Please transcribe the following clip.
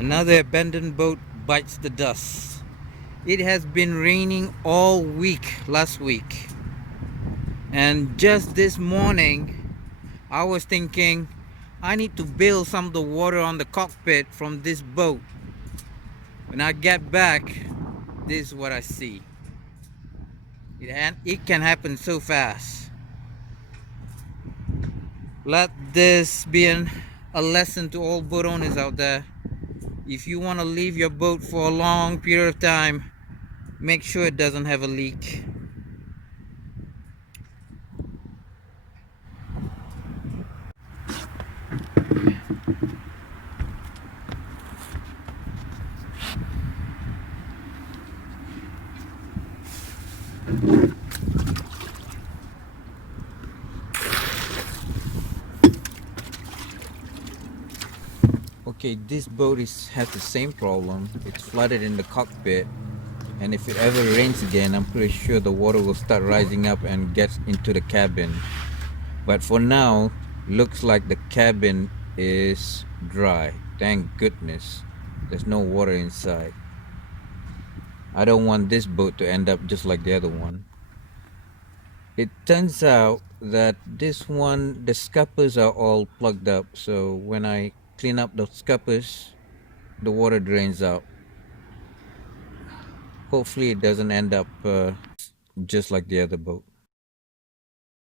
Another abandoned boat bites the dust. It has been raining all week last week. And just this morning, I was thinking I need to bail some of the water on the cockpit from this boat. When I get back, this is what I see. It can happen so fast. Let this be a lesson to all boat owners out there. If you want to leave your boat for a long period of time, make sure it doesn't have a leak. Okay, this boat has the same problem. It's flooded in the cockpit, and if it ever rains again, I'm pretty sure the water will start rising up and get into the cabin. But for now, looks like the cabin is dry. Thank goodness. There's no water inside. I don't want this boat to end up just like the other one. It turns out that this one, the scuppers are all plugged up, so when I clean up the scuppers, the water drains out. Hopefully it doesn't end up just like the other boat.